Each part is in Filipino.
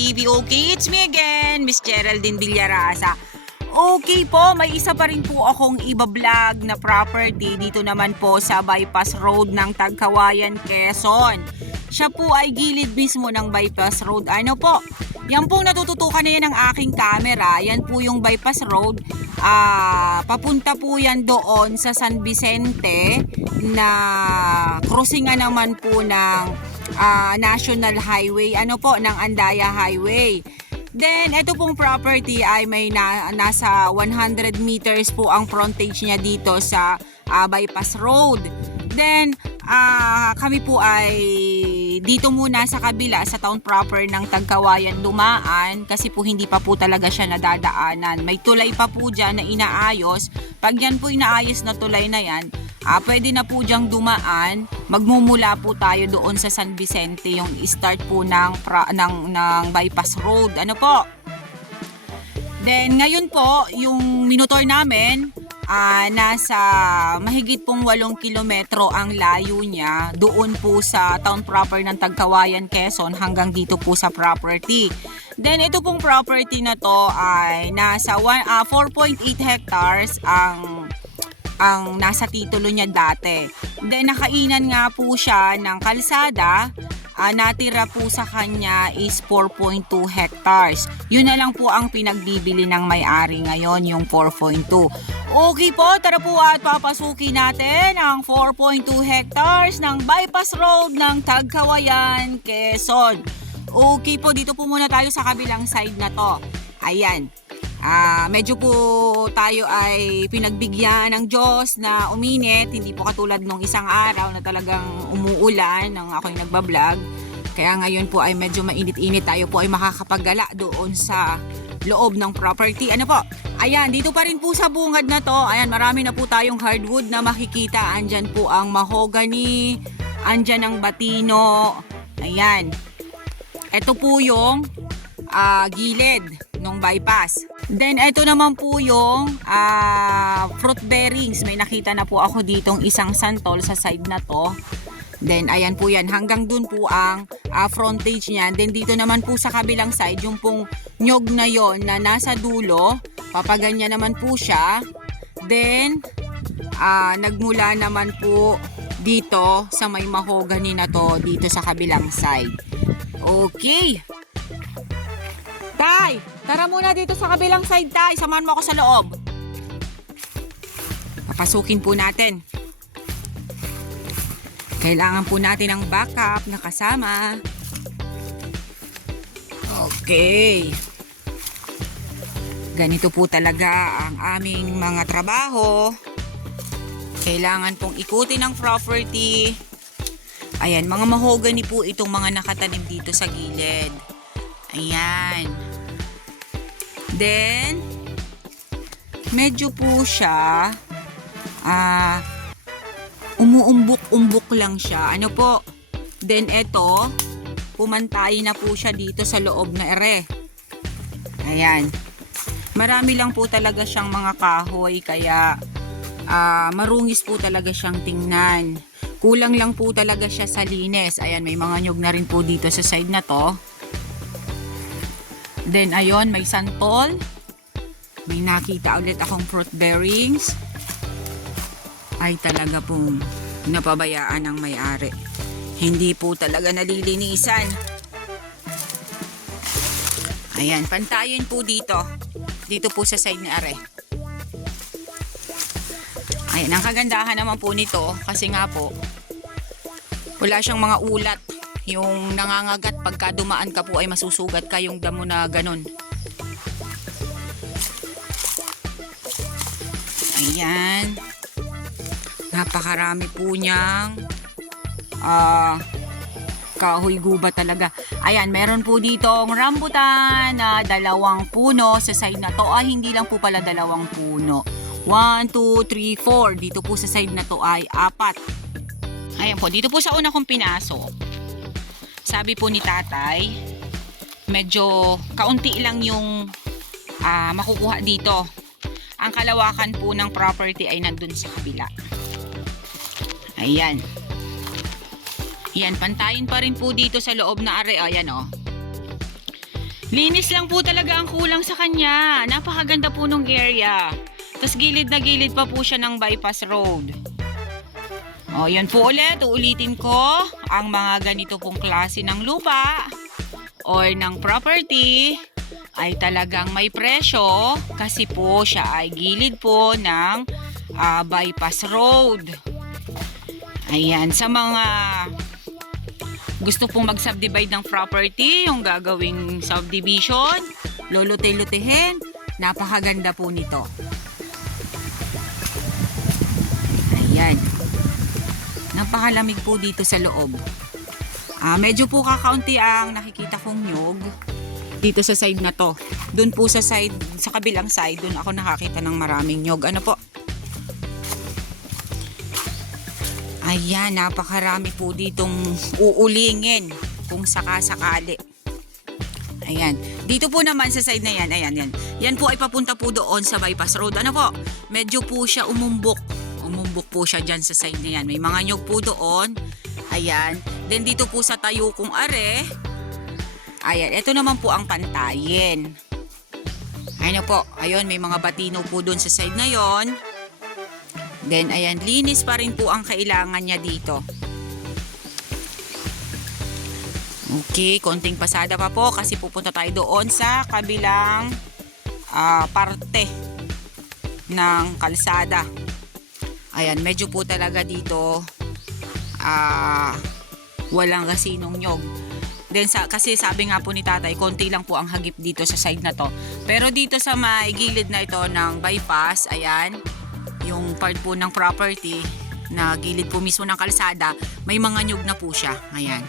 TV. Okay, it's me again, Miss Geraldine Villarasa. Okay po, may isa pa rin po akong iba-vlog na property dito naman po sa Bypass Road ng Tagkawayan, Quezon. Siya po ay gilid mismo ng Bypass Road. Ano po? Yan pong natututukan na yan ng aking camera. Yan po yung Bypass Road. Papunta po yan doon sa San Vicente na crossingan naman po ng National Highway. Ano po? Ng Andaya Highway. Then, ito pong property ay may nasa 100 meters po ang frontage niya dito sa Bypass Road. Then, kami po ay dito muna sa kabila sa town proper ng Tagkawayan dumaan kasi po hindi pa po talaga siya nadadaanan. May tulay pa po dyan na inaayos. Pag yan po inaayos na tulay na yan, pwede na po dyang dumaan. Magmumula po tayo doon sa San Vicente, yung start po ng Bypass Road. Ano po? Then, ngayon po, yung minutor namin, nasa mahigit pong 8 kilometro ang layo niya doon po sa town proper ng Tagkawayan, Quezon hanggang dito po sa property. Then, ito pong property na to ay nasa 4.8 hectares ang nasa titulo niya dati. Then nakainan nga po siya ng kalsada. Natira po sa kanya is 4.2 hectares. Yun na lang po ang pinagbibili ng may-ari ngayon, yung 4.2. Okay po, tara po at papasukin natin ang 4.2 hectares ng Bypass Road ng Tagkawayan, Quezon. Okay po, dito po muna tayo sa kabilang side na to. Ayan. Medyo po tayo ay pinagbigyan ng Diyos na uminit, hindi po katulad nung isang araw na talagang umuulan nang ako'y nagbablog. Kaya ngayon po ay medyo mainit-init, tayo po ay makakapaggala doon sa loob ng property. Ano po? Ayan, dito pa rin po sa bungad na to, ayan, marami na po tayong hardwood na makikita. Andyan po ang mahogany, andyan ang batino. Ayan. Ito po yung gilid ng bypass. Then, ito naman po yung fruit bearings. May nakita na po ako ditong isang santol sa side na to. Then, ayan po yan. Hanggang dun po ang frontage niya. Then, dito naman po sa kabilang side, yung pong nyog na yon na nasa dulo. Papaganya naman po siya. Then, nagmula naman po dito sa may mahogany na to, dito sa kabilang side. Okay. Tay, tara muna dito sa kabilang side, Tay. Samahan mo ako sa loob. Papasukin po natin. Kailangan po natin ng backup na kasama. Okay. Ganito po talaga ang aming mga trabaho. Kailangan pong ikutin ang property. Ayan, mga mahogany po itong mga nakatanim dito sa gilid. Ayan. Then, medyo po siya, umuumbok-umbok lang siya. Ano po? Then, eto, pumantay na po siya dito sa loob na ere. Ayan. Marami lang po talaga siyang mga kahoy, kaya marungis po talaga siyang tingnan. Kulang lang po talaga siya sa linis. Ayan, may mga nyog na rin po dito sa side na to. Then, ayun, may santol. May nakita ulit akong fruit bearings. Ay, talaga pong napabayaan ng may-ari. Hindi po talaga nalilinisan. Ayan, pantayin po dito. Dito po sa side ni are. Ayan, ang kagandahan naman po nito, kasi nga po, wala siyang mga ulat. Yung nangangagat pagka dumaan ka po ay masusugat ka yung damo na ganun. Ayan. Napakarami po niyang kahoy guba talaga. Ayan, meron po ditong rambutan na 2 puno sa side na to. Hindi lang po pala 2 puno. 1, 2, 3, 4. Dito po sa side na to ay 4. Ayan po, dito po sa una kong pinasok. Sabi po ni tatay, medyo kaunti lang yung makukuha dito. Ang kalawakan po ng property ay nandun sa kabila. Ayan. Ayan, pantayin pa rin po dito sa loob na area. Ayan, oh. Linis lang po talaga ang kulang sa kanya. Napakaganda po nung area. Tapos gilid na gilid pa po siya ng bypass road. O, yan po ulit. Uulitin ko ang mga ganito pong klase ng lupa or ng property ay talagang may presyo kasi po siya ay gilid po ng bypass road. Ayan, sa mga gusto pong mag-subdivide ng property, yung gagawing subdivision, lulute-lutehin, napakaganda po nito. Ayan. Napakalamig po dito sa loob. Medyo po kakaunti ang nakikita kong nyug dito sa side na to. Doon po sa side, sa kabilang side, doon ako nakakita ng maraming nyug. Ano po? Ayan, napakarami po ditong uulingin kung sakasakali. Ayan. Dito po naman sa side na yan, ayan, yan. Yan po ay papunta po doon sa bypass road. Ano po? Medyo po siya umumbok. Umumbok po siya dyan sa side na yan. May mga nyug po doon. Ayan. Then dito po sa tayo kong are. Ayan. Ito naman po ang pantayin. Ayan po. Ayun, may mga batino po doon sa side na yon. Then, ayan, linis pa rin po ang kailangan niya dito. Okay, konting pasada pa po kasi pupunta tayo doon sa kabilang parte ng kalsada. Ayan, medyo po talaga dito walang kasinong nyog. Then, kasi sabi nga po ni tatay, konti lang po ang hagip dito sa side na to. Pero dito sa may gilid na ito ng bypass, ayan, yung part po ng property na gilid po mismo ng kalsada, may mga nyug na po siya. Ayan.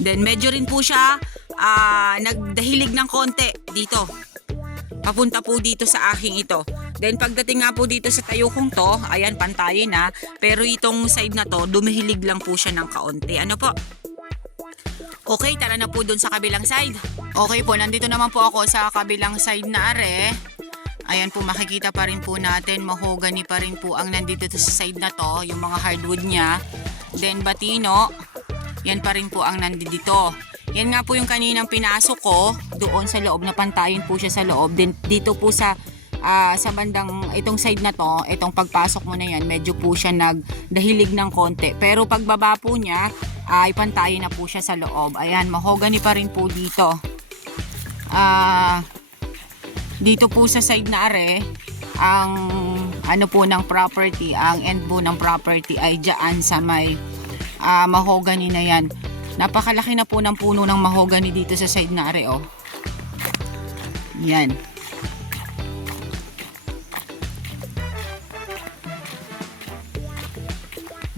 Then medyo rin po siya nagdahilig ng konti dito. Papunta po dito sa aking ito. Then pagdating nga po dito sa tayukong to, ayan, pantayin na. Pero itong side na to, dumihilig lang po siya ng kaunti. Ano po? Okay, tara na po dun sa kabilang side. Okay po, nandito naman po ako sa kabilang side na are. Ayan po, makikita pa rin po natin, mahogany pa rin po ang nandito sa side na to, yung mga hardwood niya. Then batino, yan pa rin po ang nandito. Yan nga po yung kaninang pinasok ko, doon sa loob, na pantayin po siya sa loob. Then dito po sa bandang itong side na to, itong pagpasok mo na yan, medyo po siya nagdahilig ng konti. Pero pagbaba po niya, ay pantayin na po siya sa loob. Ayan, mahogany pa rin po dito. Dito po sa side na are, ang ano po ng property, ang end po ng property ay dyan sa may mahogany na yan. Napakalaki na po ng puno ng mahogany dito sa side na are, oh. Yan.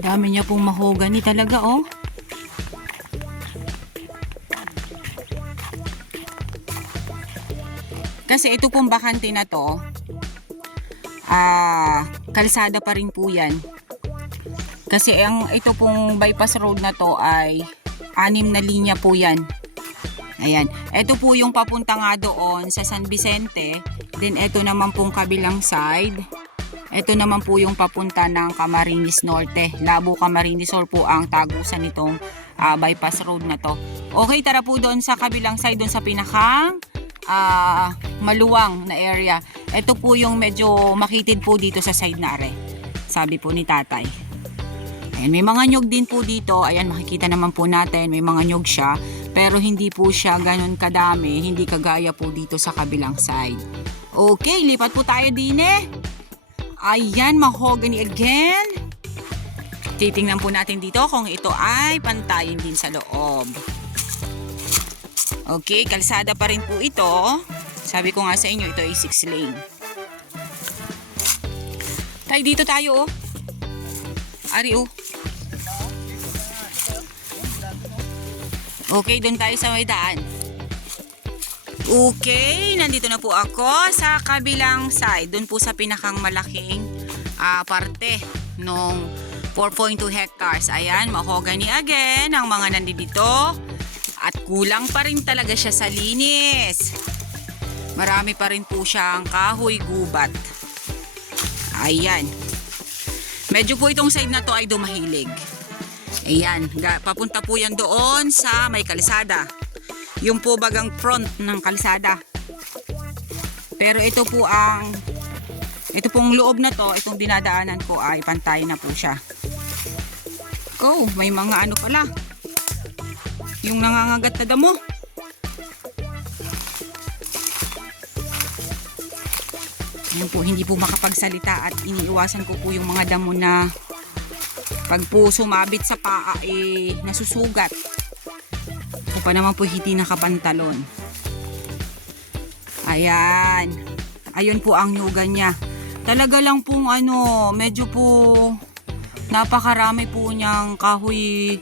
Dami niya pong mahogany talaga, oh. Kasi ito pong bakante na to, kalsada pa rin po yan. Kasi ito pong bypass road na to ay 6 na linya po yan. Ayan. Ito po yung papunta nga doon sa San Vicente. Then ito naman pong kabilang side. Ito naman po yung papunta ng Camarines Norte. Labo Camarines Sur po ang tagusan nitong bypass road na to. Okay, tara po doon sa kabilang side, doon sa pinakang maluwang na area. Ito po yung medyo makitid po dito sa side na are, sabi po ni tatay. Ayan, may mga nyog din po dito. Ayan, makikita naman po natin, may mga nyog siya. Pero hindi po siya ganun kadami, hindi kagaya po dito sa kabilang side. Okay, lipat po tayo din eh. Ayan, mahogany again. Titingnan po natin dito kung ito ay pantayin din sa loob. Okay, kalsada pa rin po ito. Sabi ko nga sa inyo, ito ay 6 lane. Tay, dito tayo, oh. Ari, oh. Okay, doon tayo sa may daan. Okay, nandito na po ako sa kabilang side. Doon po sa pinakang malaking parte nung 4.2 hectares. Ayan, mahogany again ang mga nandito. At kulang pa rin talaga siya sa linis. Marami pa rin po siyang kahoy gubat. Ayan. Medyo po itong side na to ay dumahilig. Ayan, papunta po yan doon sa may kalsada. Yung po bagang front ng kalsada. Pero ito pong loob na to, itong dinadaanan ko ay pantay na po siya. Oh, may mga ano pala. Yung nangangagat na damo. Ayan po, hindi po makapagsalita at iniiwasan ko po yung mga damo na pag po sumabit sa paa nasusugat. Ako pa naman po hindi nakapantalon. Ayan. Ayun po ang nyugan niya. Talaga lang pong medyo po napakarami po niyang kahoy.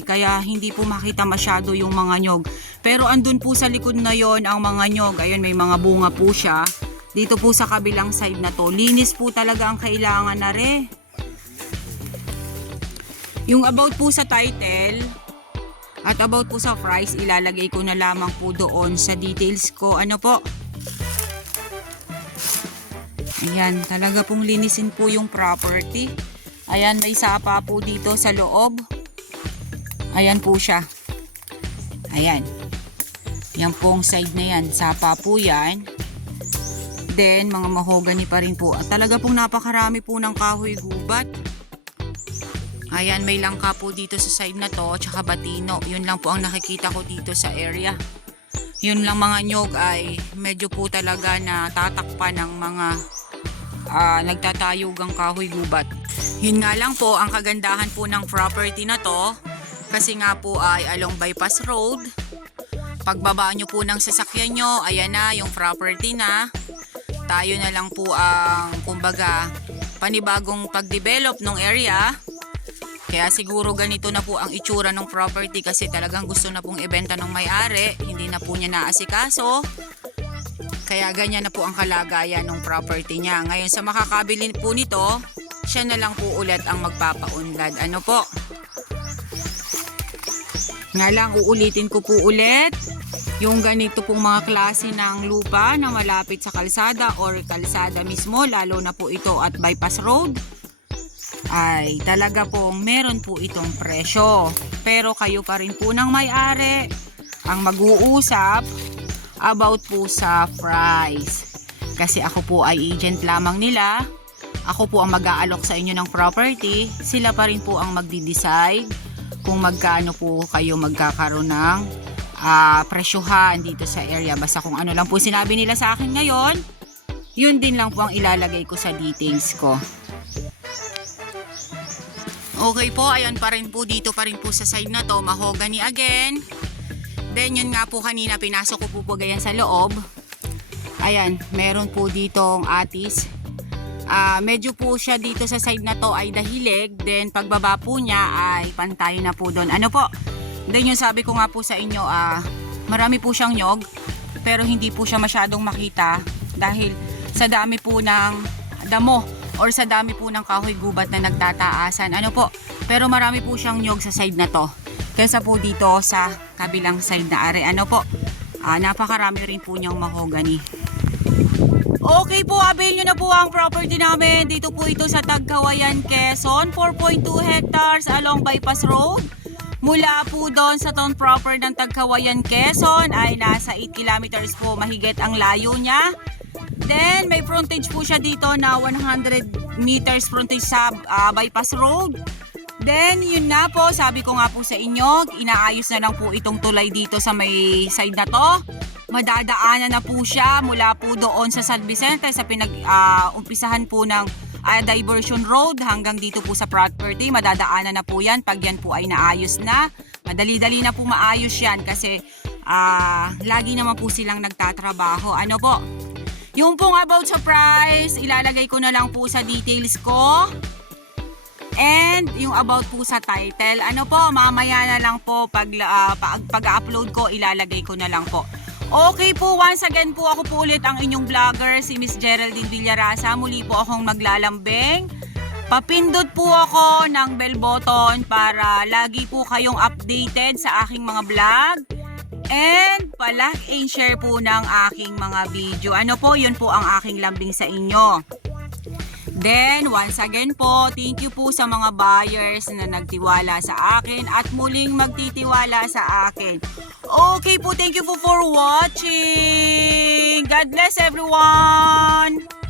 Kaya hindi po makita masyado yung mga nyog. Pero andun po sa likod na yon ang mga nyog. Ayun, may mga bunga po siya. Dito po sa kabilang side na to, linis po talaga ang kailangan na rin. Yung about po sa title at about po sa price, ilalagay ko na lamang po doon sa details ko. Ano po? Ayan, talaga pong linisin po yung property. Ayan, may sapa po dito sa loob. Ayan po siya. Ayan. Yan pong side na yan, sapa po yan. Then, mga mahogany pa rin po. At talaga pong napakarami po ng kahoy gubat. Ayan, may langka po dito sa side na to, tsaka batino. Yun lang po ang nakikita ko dito sa area. Yun lang mga nyog ay medyo po talaga na tatakpan ng mga nagtatayugang kahoy gubat. Yun nga lang po, ang kagandahan po ng property na to, kasi nga po ay along bypass road. Pagbaba nyo po ng sasakyan nyo, ayan na yung property na. Tayo na lang po ang kumbaga panibagong pagdevelop ng area. Kaya siguro ganito na po ang itsura ng property kasi talagang gusto na pong ibenta ng may-ari. Hindi na po niya naasikaso. Kaya ganyan na po ang kalagayan ng property niya. Ngayon sa makakabili po nito, siya na lang po ulit ang magpapaunlad. Ano po? Nga lang, uulitin ko po ulit. Yung ganito pong mga klase ng lupa na malapit sa kalsada or kalsada mismo, lalo na po ito at bypass road, ay talaga pong meron po itong presyo. Pero kayo pa rin po ng may-ari ang mag-uusap about po sa price. Kasi ako po ay agent lamang nila. Ako po ang mag-aalok sa inyo ng property. Sila pa rin po ang magdi-decide kung magkano po kayo magkakaroon ng presyuhan dito sa area. Basta kung ano lang po sinabi nila sa akin ngayon, yun din lang po ang ilalagay ko sa details ko. Okay po, ayan pa rin po dito pa rin po sa side na to, mahogany again. Then yun nga po kanina, pinasok ko po ganyan sa loob. Ayan, meron po ditong atis. Medyo po siya dito sa side na to ay dahilig. Then pagbaba po niya ay pantay na po doon. Ano po? Then yung sabi ko nga po sa inyo, marami po siyang nyog. Pero hindi po siya masyadong makita dahil sa dami po ng damo or sa dami po ng kahoy gubat na nagtataasan. Ano po? Pero marami po siyang nyog sa side na to. Kesa po dito sa kabilang side na are. Ano po? Napakarami rin po niyang mahogany. Okay po, avail nyo na po ang property namin. Dito po ito sa Tagkawayan, Quezon. 4.2 hectares along bypass road. Mula po doon sa town proper ng Tagkawayan, Quezon ay nasa 8 kilometers po mahigit ang layo niya. Then may frontage po siya dito na 100 meters frontage sa bypass road. Then yun na po, sabi ko nga po sa inyo, inaayos na lang po itong tulay dito sa may side na to. Madadaanan na po siya mula po doon sa San Vicente sa umpisahan po ng diversion road hanggang dito po sa property. Madadaanan na po yan pag yan po ay naayos na. Madali-dali na po maayos yan kasi lagi naman po silang nagtatrabaho. Ano po? Yung pong about sa price, ilalagay ko na lang po sa details ko. And yung about po sa title, ano po, mamaya na lang po pag-upload ko, ilalagay ko na lang po. Okay po, once again po ako po ulit ang inyong vlogger, si Miss Geraldine Villarasa. Muli po akong maglalambing. Papindot po ako ng bell button para lagi po kayong updated sa aking mga vlog. And palike and share po ng aking mga video. Ano po, yun po ang aking lambing sa inyo. Then, once again po, thank you po sa mga buyers na nagtiwala sa akin at muling magtitiwala sa akin. Okay po, thank you po for watching. God bless everyone!